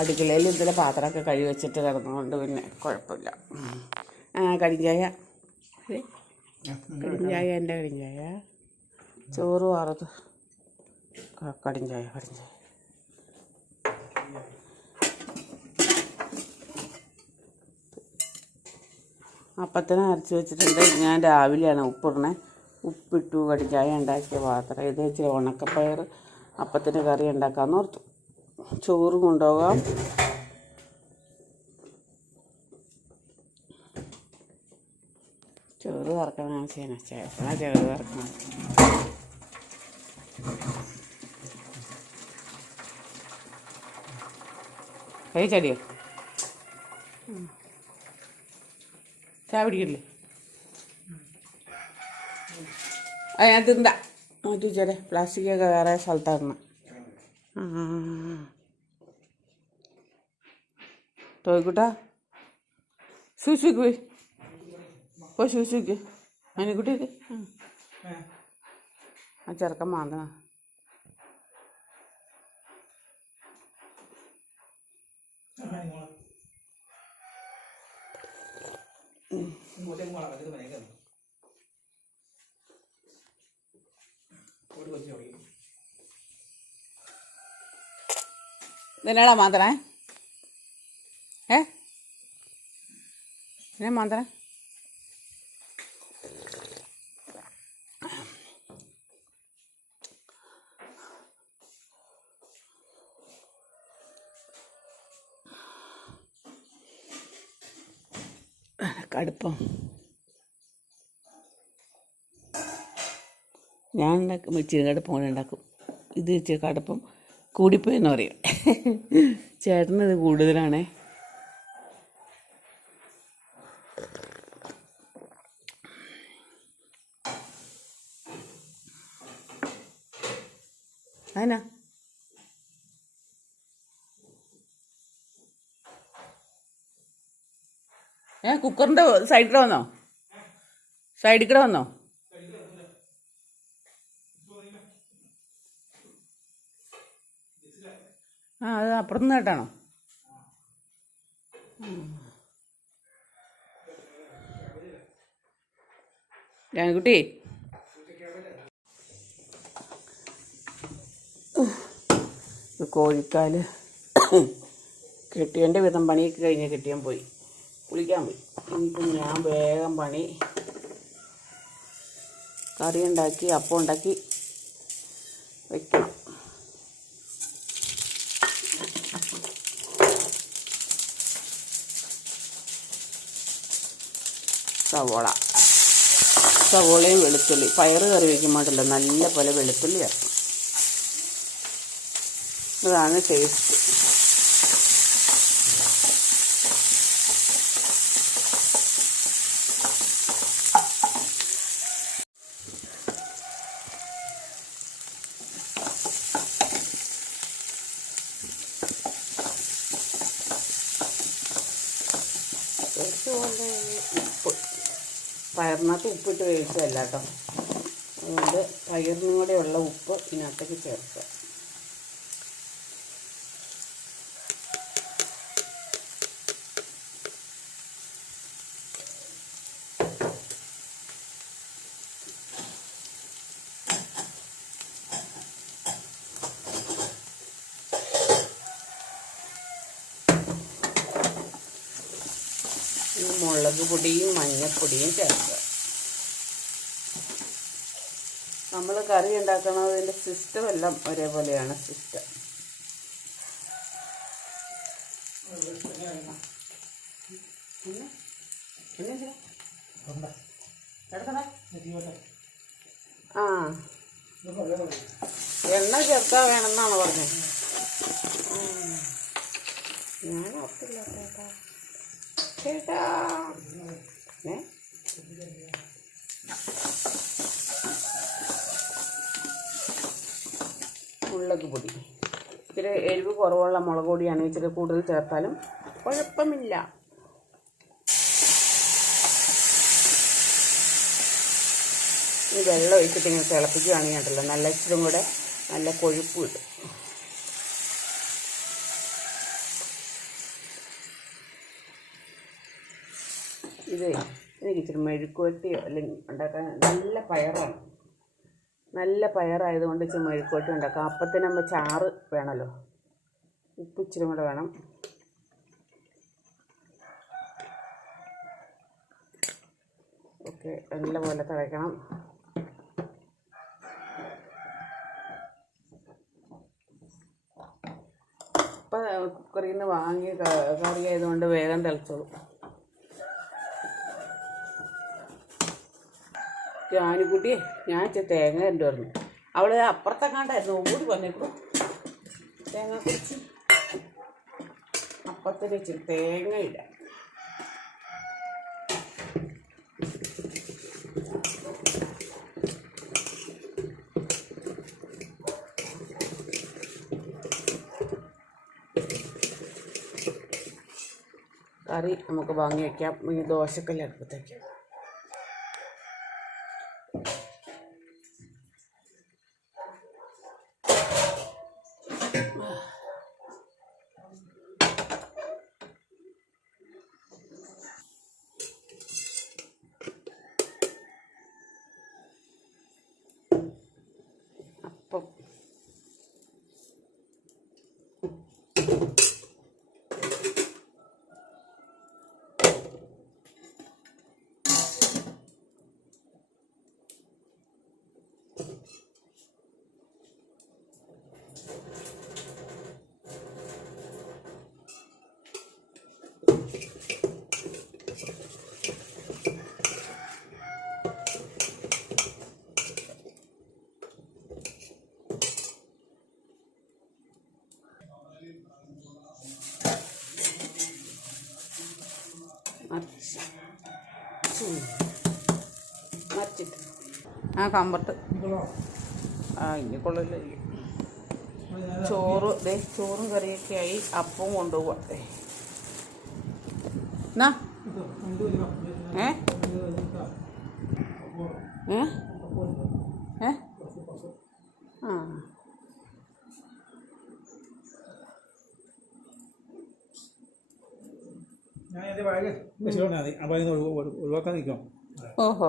അടുക്കളയിൽ ഇതിലെ പാത്രമൊക്കെ കഴുകി വെച്ചിട്ട് കിടന്നുകൊണ്ട് പിന്നെ കുഴപ്പമില്ല. കരിഞ്ചായ കരിഞ്ചായ എൻ്റെ കരിഞ്ചായ, ചോറ് വാറത്, കടിഞ്ചായ അപ്പത്തിന് അരച്ച് വെച്ചിട്ടുണ്ട്. ഞാൻ രാവിലെയാണ് ഉപ്പിടണേ. ഉപ്പിട്ടു കടിഞ്ചായ ഉണ്ടാക്കിയ പാത്രം. ഇത് വെച്ചിട്ട് ഉണക്കപ്പയർ അപ്പത്തിന് കറി ഉണ്ടാക്കാമെന്ന് ഓർത്തു. ചോറും കൊണ്ടുപോകാം. ചോറ് വറക്കണം. ചേച്ചനാ ചോറ് വറക്കണം. കഴിച്ചടിയോ? ചായ പിടിക്കില്ലേ? അതിനകത്ത് എന്താ മാറ്റി ചേരെ, പ്ലാസ്റ്റിക്കൊക്കെ വേറെ സ്ഥലത്താണ്. തോയിക്കൂട്ടാ സൂക്ഷിക്ക് പോയി സൂക്ഷിക്ക്. അതിനെക്കുട്ടിയൊക്കെ ആ ചെറുക്കൻ മാന്തണ. ഇതിനാടാ മാന്തണേ? ഇതിനെ മാന്തണേ? കടുപ്പം ഞാൻ ഉണ്ടാക്കും. ഇച്ചിരി കടുപ്പം കൂടെ ഉണ്ടാക്കും. ഇത് ഇച്ചിരി കടുപ്പം കൂടിപ്പോയെന്ന് പറയും. ചേട്ടനത് കൂടുതലാണേ. അതിനാ കുക്കറിൻ്റെ സൈഡിൽ കൂടെ വന്നോ? സൈഡിൽ കൂടെ വന്നോ? അത് അപ്പുറത്തുനിന്ന് കേട്ടാണോ? ജാനക്കുട്ടി കോഴിക്കാല് കെട്ടിയൻ്റെ വിധം പണിയൊക്കെ കഴിഞ്ഞ് കെട്ടിയാൻ പോയി കുളിക്കാൻ പോയി. ഇനിയിപ്പം ഞാൻ വേഗം പണി കറി ഉണ്ടാക്കി അപ്പം ഉണ്ടാക്കി വയ്ക്കണം. സവോളയും വെളുത്തുള്ളി. പയറ് കറി വയ്ക്കുമ്പോഴല്ലോ നല്ല പോലെ വെളുത്തുള്ളി ചേർക്കണം. അതാണ് ടേസ്റ്റ്. ഉപ്പ് പയറിനകത്ത് ഉപ്പിട്ട് വേവിച്ചതല്ല കേട്ടോ. അതുകൊണ്ട് പയറിനും കൂടെ ഉള്ള ഉപ്പ് ഇതിനകത്തേക്ക് ചേർക്കുക. മുളക് പൊടിയും മഞ്ഞൾപ്പൊടിയും ചേർക്കുക. നമ്മൾ കറി ഉണ്ടാക്കുന്നതിൻ്റെ സിസ്റ്റം എല്ലാം ഒരേപോലെയാണ് സിസ്റ്റം. എണ്ണ ചേർത്താൽ വേണമെന്നാണ് പറഞ്ഞത്. ഞാൻ ഓർത്തില്ല ചേട്ടാ. മുളക് പൊടി ഇച്ചിരി എരിവ് കുറവുള്ള മുളക് പൊടിയാണ്. ഇച്ചിരി കൂടുതൽ ചേർത്താലും കുഴപ്പമില്ല. ഈ വെള്ളം ഒഴിച്ചിട്ട് ഇങ്ങനെ തിളപ്പിക്കുകയാണെങ്കിൽ ഉണ്ടല്ലോ നല്ല ഇച്ചിരി കൂടെ നല്ല കൊഴുപ്പ് കിട്ടും. ഇതേ എനിക്ക് ഇച്ചിരി മെഴുക്കുവരട്ടിയോ അല്ലെങ്കിൽ ഉണ്ടാക്കാൻ നല്ല പയറാണ്. നല്ല പയറായതുകൊണ്ട് ഇച്ചിരി മെഴുക്കുവരട്ടി ഉണ്ടാക്കാം. അപ്പത്തിനാകുമ്പോൾ ചാറ് വേണമല്ലോ. ഉപ്പ് ഇച്ചിരി കൂടെ വേണം. ഓക്കെ, നല്ലപോലെ തിളയ്ക്കണം. ഇപ്പം കുക്കറിൽ നിന്ന് വാങ്ങിയ കറി ആയതുകൊണ്ട് വേഗം തിളച്ചോളും. ജാനുകുട്ടി ഞാൻ ഇച്ചിരി തേങ്ങ കണ്ടുവരുന്നു. അവൾ അപ്പുറത്തെങ്ങാണ്ടായിരുന്നു ഓടി വന്നേക്കും. തേങ്ങ കുറിച്ച് അപ്പത്തിന് ഇച്ചിരി തേങ്ങ ഇല്ല. കറി നമുക്ക് വാങ്ങി വയ്ക്കാം. ഈ ദോശക്കല്ല് അടുപ്പത്തേക്കാം. അപ്പം മറിച്ചിട്ട് കമ്പർട്ട് ഇനി കൊള്ളില്ലായിരിക്കും. ചോറും കറിയൊക്കെ ആയി. അപ്പവും കൊണ്ടുപോവാം. എന്നാ ഏ ഏ ഏ ആ ഓഹോ,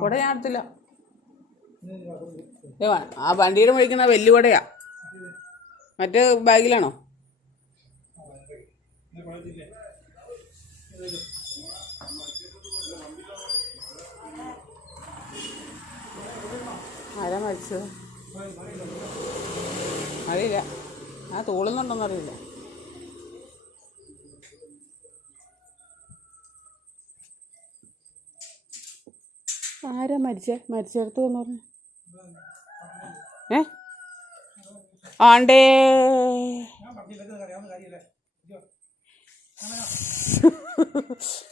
കുട ഞാൻ എടുത്തില്ല. ആ വണ്ടിയുടെ മേടിക്കുന്ന വലിയ കുടയാ. മറ്റേ ബാഗിലാണോ? ആരാ മരിച്ചത്? അറിയില്ല. ആ തൂളുന്നുണ്ടോന്നറിയില്ല. ആരാ മരിച്ചെടുത്ത് എന്ന് പറഞ്ഞു? ആണ്ടേ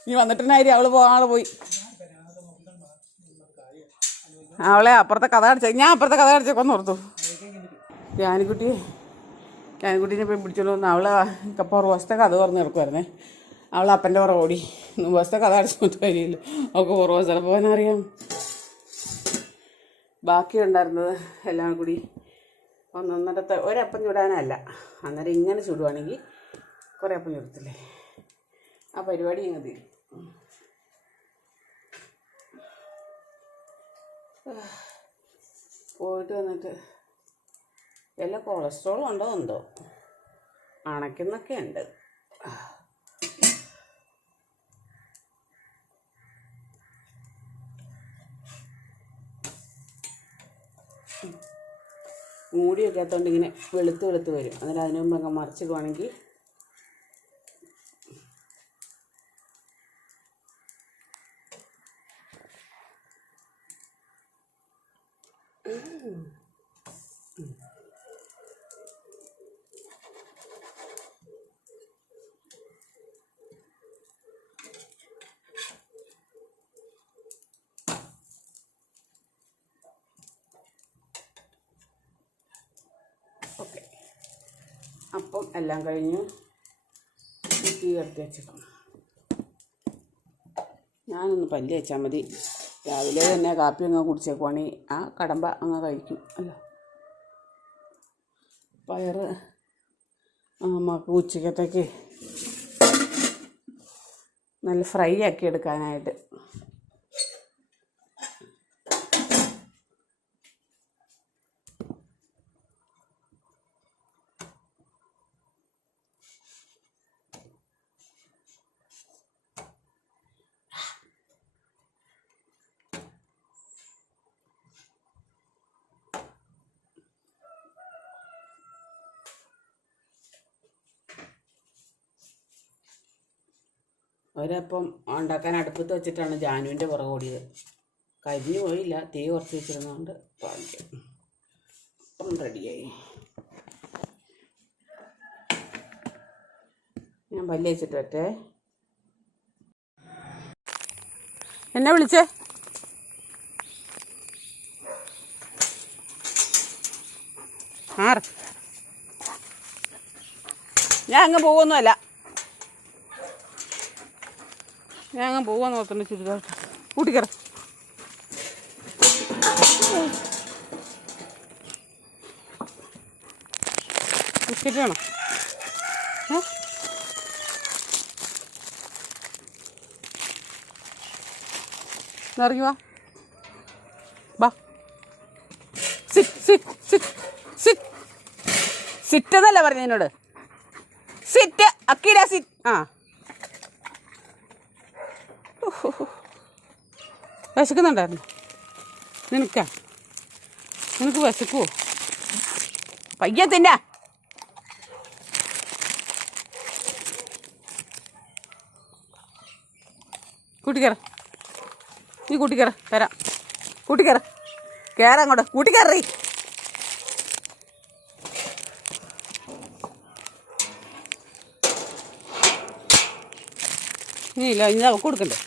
നീ വന്നിട്ടുണ്ടായി. അവള് പോയി. അവളെ അപ്പുറത്തെ കഥ അടച്ച ഞാൻ അപ്പുറത്തെ കഥ അടച്ചൊക്കെ ഓർത്തു. ജാനുകുട്ടീനെ പോയി പിടിച്ചോണ്ട് വന്നു. അവളെ പുറവശത്തെ കഥ പറഞ്ഞു കിടക്കുമായിരുന്നേ. അവൾ അപ്പൻ്റെ പുറകെ ഓടി. ബസ്സത്തെ കഥ അടച്ചിട്ട് കാര്യമില്ല. അവൾക്ക് പുറവശം ചിലപ്പോൾ അവനറിയാം. ബാക്കിയുണ്ടായിരുന്നത് എല്ലാം കൂടി ഒന്നൊന്നരത്തെ ഒരപ്പം ചൂടാനല്ല. അന്നേരം ഇങ്ങനെ ചൂടുവാണെങ്കിൽ കുറേ അപ്പം ചൂടത്തില്ലേ. ആ പരിപാടി ഇങ്ങനെ തീരും. പോയിട്ട് വന്നിട്ട് വല്ല കൊളസ്ട്രോളും ഉണ്ടോ എന്തോ അണയ്ക്കുന്നൊക്കെ ഉണ്ട്. മൂടി വയ്ക്കാത്തതുകൊണ്ട് ഇങ്ങനെ വെളുത്ത് വരും. അന്നേരം അതിന് മുമ്പ് അങ്ങ് മറിച്ചിടുവാണെങ്കിൽ ഓക്കെ. അപ്പം എല്ലാം കഴിഞ്ഞു. തീ കടത്തി വെച്ചിട്ടും ഞാനൊന്ന് പല്ല് വെച്ചാൽ മതി. രാവിലെ തന്നെ കാപ്പി അങ്ങ് കുടിച്ചേക്കുവാണെങ്കിൽ ആ കടമ്പ അങ്ങ് കഴിക്കും അല്ലോ. പയറ് നമുക്ക് ഉച്ചക്കത്തേക്ക് നല്ല ഫ്രൈ ആക്കി എടുക്കാനായിട്ട്. ഒരപ്പം ഉണ്ടാക്കാൻ അടുപ്പത്ത് വെച്ചിട്ടാണ് ജാനുവിൻ്റെ പുറകെ ഓടിയത്. കരിഞ്ഞു പോയില്ല, തീ കുറച്ച് വെച്ചിരുന്നതുകൊണ്ട് ഭാഗ്യം. അപ്പം റെഡിയായി. ഞാൻ പല്ല് വെച്ചിട്ട് പറ്റേ. എന്നെ വിളിച്ചേ? ഞാൻ അങ്ങ് പോകുമൊന്നുമല്ല. ഞാൻ അങ്ങ് പോകാന്ന് ഓർത്തുണ്ട്. ചുരിദാർ കൂട്ടിക്കറ. ബിസ്ക്കറ്റ് വേണം? ഇറങ്ങി വാ. ബാ. സിറ്റ് എന്നല്ല പറഞ്ഞ എന്നോട്. Sit അക്കീട sit. വിശക്കുന്നുണ്ടായിരുന്നു നിനക്ക് വിശക്കുവോ? പയ്യ തിന്ന. കൂട്ടിക്കയറ. നീ കൂട്ടിക്കയറ. തരാം. കൂട്ടിക്കയറ. കയറാം അങ്ങോട്ട്. കൂട്ടിക്കയറി. നീ ഇല്ല, ഇനി അവൾക്ക് കൊടുക്കണ്ടേ?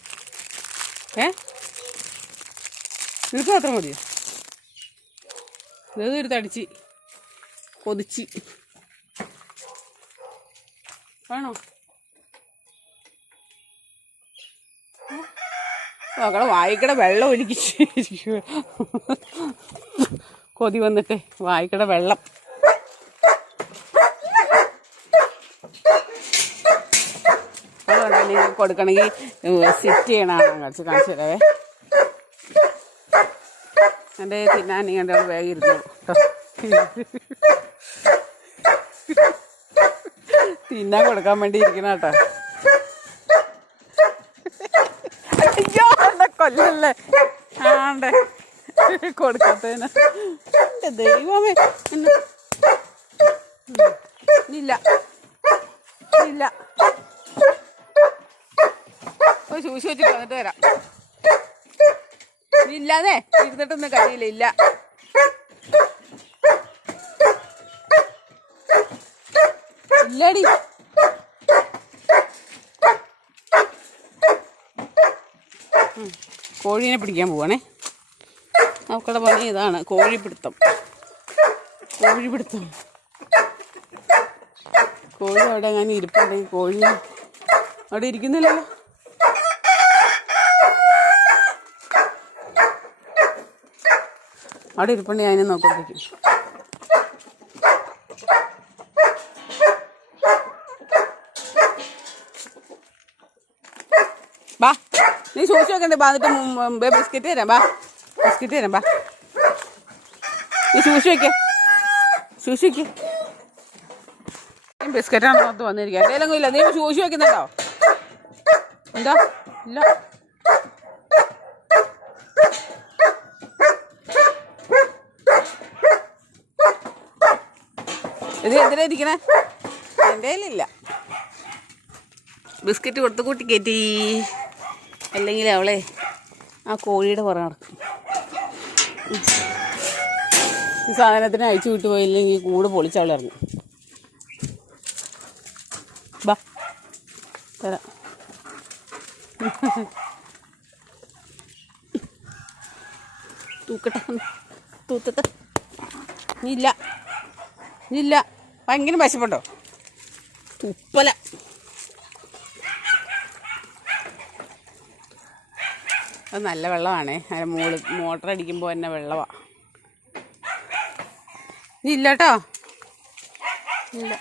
നിനക്ക് മാത്രം മതിയോ? ഇതൊരു തടിച്ച് കൊതിച്ച് വേണോ? മക്കളെ വായിക്കട വെള്ളം ഒലിക്കിച്ചിരിക്കുക. കൊതി വന്നിട്ട് വായിക്കട വെള്ളം. അതുകൊണ്ട് നിങ്ങൾക്ക് കൊടുക്കണമെങ്കിൽ സിറ്റ് ചെയ്യണമെന്ന് കാണിച്ചു തരാവേ. എൻ്റെ തിന്നാൻ നിങ്ങളുടെ വേഗം ഇരുന്നു തിന്നാൻ കൊടുക്കാൻ വേണ്ടി ഇരിക്കണം കേട്ടോ. അയ്യോ എന്നെ കൊല്ലല്ലേ. ആണ്ടേ കൊടുക്കാത്തതിന്. എൻ്റെ ദൈവമേ. ഇല്ല ഇല്ല, പോയി ശൂശി വെച്ചിട്ട് വന്നിട്ട് വരാം. ഇല്ലാന്നേ ഇരുന്നിട്ടൊന്നും കഴിയില്ല. ഇല്ല ഇല്ലടി. കോഴീനെ പിടിക്കാൻ പോവാണേ. അവക്കടെ പണി ഇതാണ്, കോഴിപ്പിടുത്തം. കോഴി അവിടെ ഞാൻ ഇരിപ്പുണ്ടെങ്കിൽ കോഴി അവിടെ ഇരിക്കുന്നില്ലല്ലോ. അവിടെ ഇരിപ്പുണ്ട്, ഞാനും നോക്കിക്കൊണ്ടിരിക്കും. ബാ, നീ സൂക്ഷിച്ച് വെക്കണ്ടേ? ബാ, എന്നിട്ട് ബിസ്ക്കറ്റ് തരാം. ബാ, ബിസ്ക്കറ്റ് തരാം. ബാ, നീ സൂക്ഷിച്ച് വെക്ക്. ബിസ്ക്കറ്റാണ് പുറത്ത് വന്നിരിക്കുക. എന്തെങ്കിലും ഇല്ല, നീ സൂക്ഷിച്ച് വെക്കുന്നുണ്ടോ? എന്താ? ഇല്ല. ഇത് എന്തിനാ ഇരിക്കണേ? എൻ്റെ കയ്യിലില്ല. ബിസ്ക്കറ്റ് കൊടുത്ത് കൂട്ടി കയറ്റി. അല്ലെങ്കിൽ അവളെ ആ കോഴിയുടെ പുറകെ നടക്കും. ഈ സാധനത്തിന് അയച്ചു വിട്ടു പോയില്ലെങ്കിൽ കൂട് പൊളിച്ചവളിറങ്ങും. ബാ, തരാം. തൂക്കട്ടെ. ഇല്ല ഭയങ്കര വിശപ്പുണ്ടോ? ഉപ്പല. അത് നല്ല വെള്ളമാണേ. അതിന് മോട്ടർ അടിക്കുമ്പോൾ തന്നെ വെള്ളമാണ്. ഇല്ല കേട്ടോ. ഇല്ല.